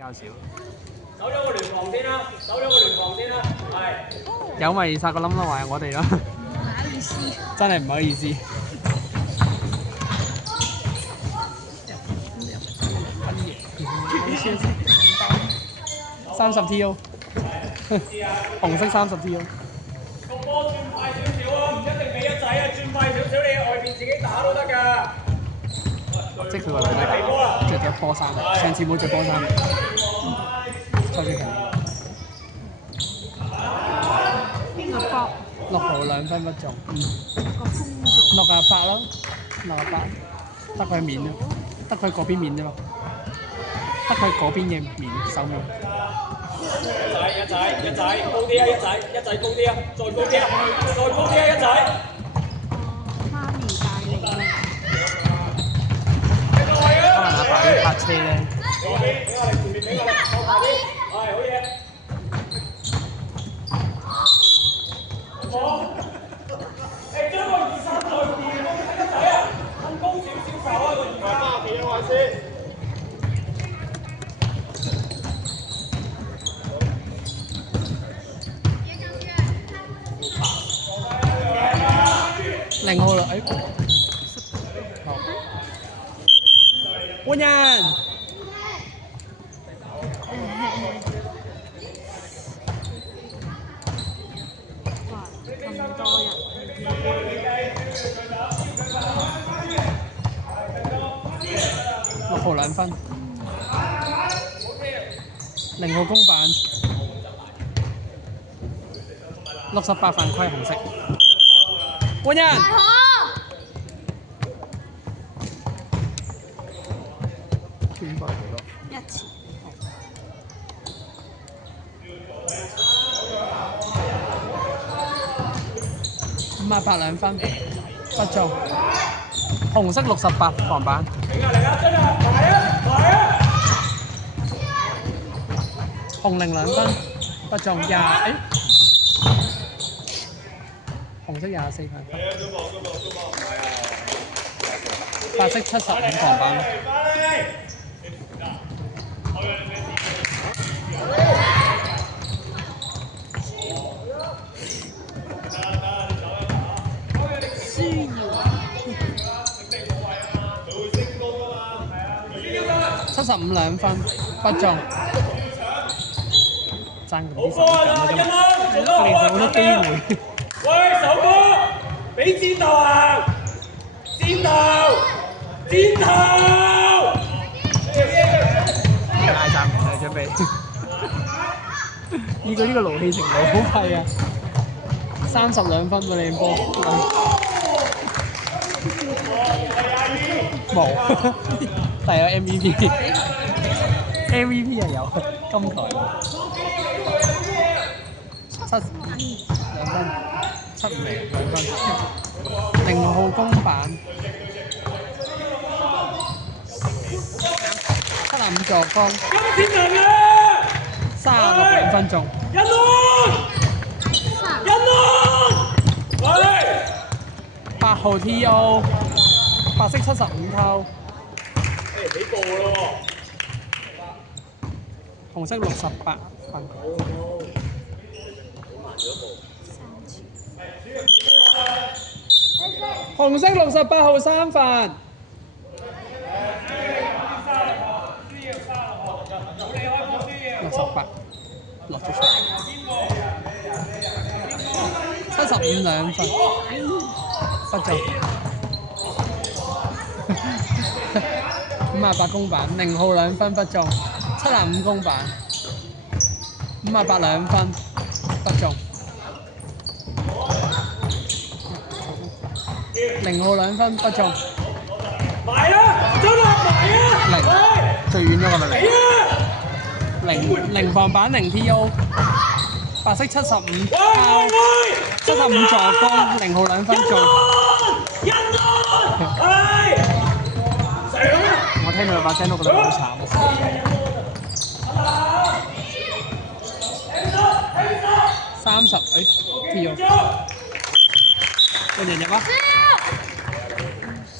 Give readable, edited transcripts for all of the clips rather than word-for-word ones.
較少。走咗個聯防先啦，走咗個聯防先啦，係。有咪殺個冧啦，話我哋咯。唔好意思。真係唔好意思。30 T.O. 紅色30 T.O. 個波轉快少少啊，唔一定俾一仔啊，轉快少少你喺外邊自己打都得㗎。即係佢個女仔着咗波衫，上次冇着波衫。蔡志強。邊個波6號2分不中。個風俗68咯，68，得佢面咯，得佢嗰邊面啫嘛，得佢嗰邊嘅面手面。一仔高啲啊，一仔高啲啊，再高啲啊，再高啲啊，一仔。媽咪帶嚟嘅。可能阿爸要泊車咧。俾我哋前面俾我哋，靠快啲，係好嘢。好。誒將個23再調，一仔啊，更高少少手啊個23。調下先。0號啦，好。換人。哇！咁多人。6號2分。0號公板。68犯規紅色。換人。轉過嚟幾多？1次。58 2分，不中。紅色68防板。紅0 2分，不中20。紅色24分。白色75防板。75 2分，不中。爭咁啲手感啊，真係。佢哋好多機會。喂，首歌，俾箭頭行，箭頭，箭頭。嗌暫停啦，準備。呢個勞氣程度好快啊！32分喎，你波。冇，但係有 MVP。MVP 係有金台。7 2分，7 5 2分。0號公板。75助攻。金錢能啊！36分鐘。人喂8號 T.O. 白色75偷。俾過咯喎。紅色68分。紅色68號3分。68落咗出。75 2分，不中。58公板，0號2分不中。75公板，58 2分不中。0號2分不中。埋啊！真係埋啊！最遠咗個咪0防板0 T.O. 白色75拋75助攻0號2分中。我聽到佢把聲都覺得好慘。30T.O. 換人入啊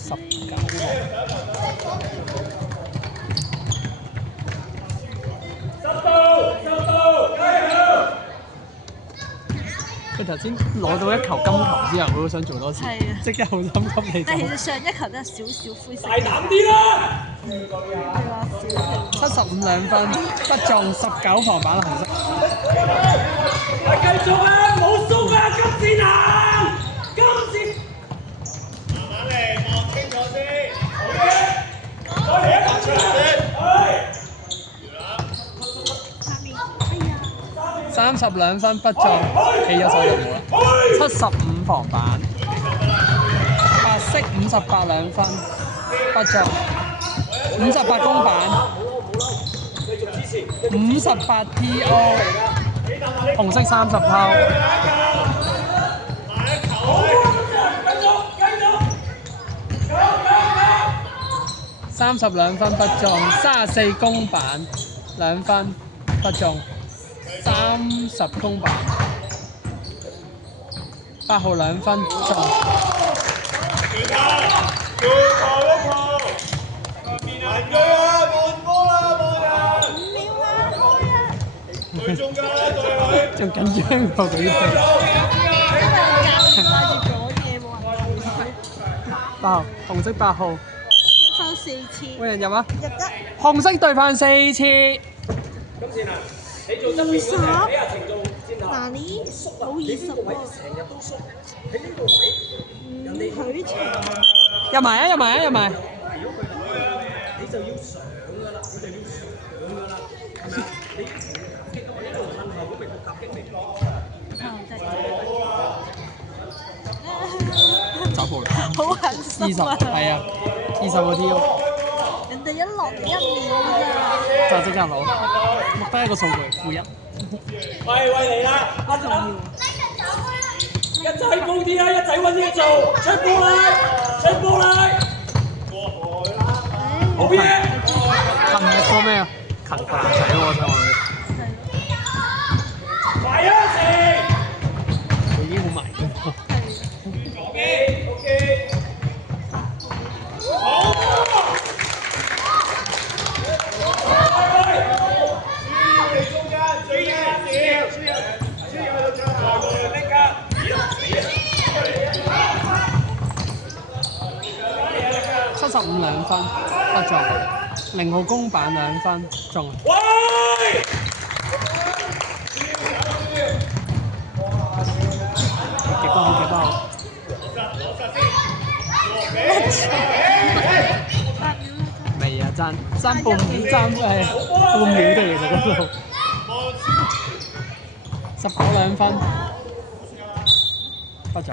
！19頭先攞到一球金球之後，佢都想做多次，係啊即刻好心急你但係其走。實上一球都有少少灰色。大膽啲啦！係話少少。 75兩分，不中19防板紅色。繼續啊！冇鬆啊！金線行，金線。慢慢嚟，望清楚先。好嘅，再嚟一個出嚟先。係。 32分不中，起咗手就冇啦。75防板，白色58兩分不中，58公板，58 TO， 紅色30拋。32分不中，34公板2分不中。 30公板，8號2分中。仲緊張過佢哋。8號，紅色8號。收4次。每人入啊！入得。紅色對犯4次。咁先啊！你做側邊嗰隻，俾阿程做先頭。嗱呢好20喎。成日都縮喺呢個位，人哋許情。入埋啊！入埋啊！入埋。你就要上㗎啦，你就要上㗎啦，係咪啊？你擊到我一路褪後，咁咪冇夾擊力咯。走步啦。好狠心啊！ 20係啊，20個 T.O. 人哋一落1秒咋。就即刻攞，錄低一個數據負1。喂嚟啦！好重要。一仔高啲啦，一仔揾嘢做，出波啦，出波啦！好嘢！勤力過咩啊？勤力過男仔喎，我想話你。埋啊成！佢已經好埋嘅。OK。好。75兩分不中，0號公板2分中。喂！極不好，極不好。未啊，爭半秒，爭半秒啫，其實嗰度。19兩分不中。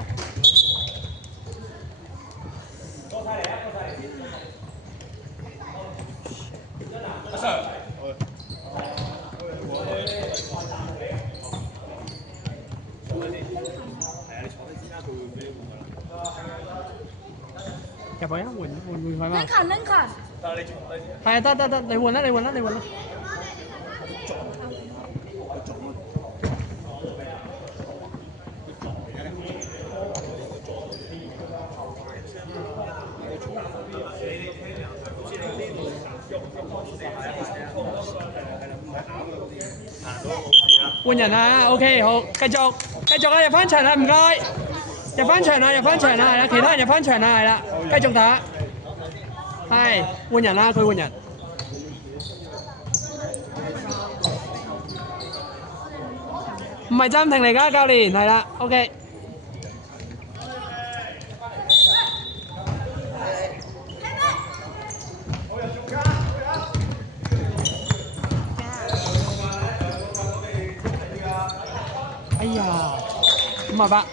入去啊！換佢嘛。係啊，得，你換啦，你換啦。換人啊 ，OK， 好，繼續啊，入翻場啦，唔該，入翻場啦，係啦，其他人入翻場啦，係啦，繼續打，係換人啦，佢換人。唔係暫停嚟㗎，教練，係啦 ，OK。哎呀，58，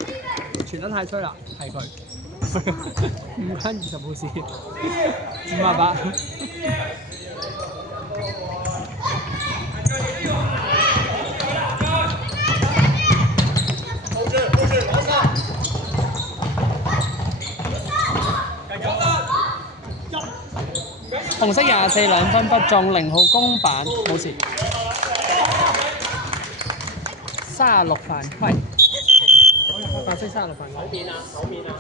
傳得太衰啦，係佢，唔關20冇事，58。紅色24兩分不中，0號公板冇事。36犯規，白色36犯規。手面啊！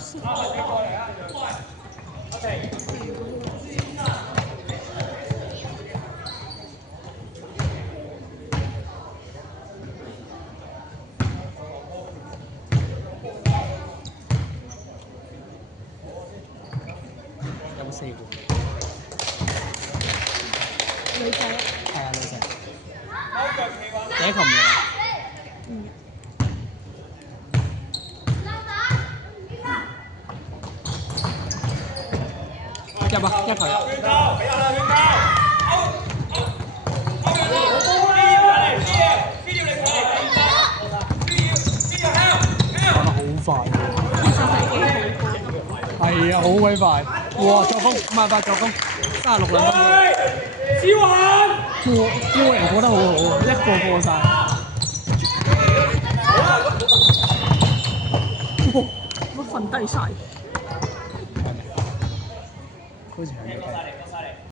個。女仔。係啊，女仔。第一球唔要。入啊！一球。好快其實係幾好係啊，好鬼快！哇，助攻500助攻，36兩分。子雲，超人過得好好啊，一個過晒。乜瞓低晒？好似係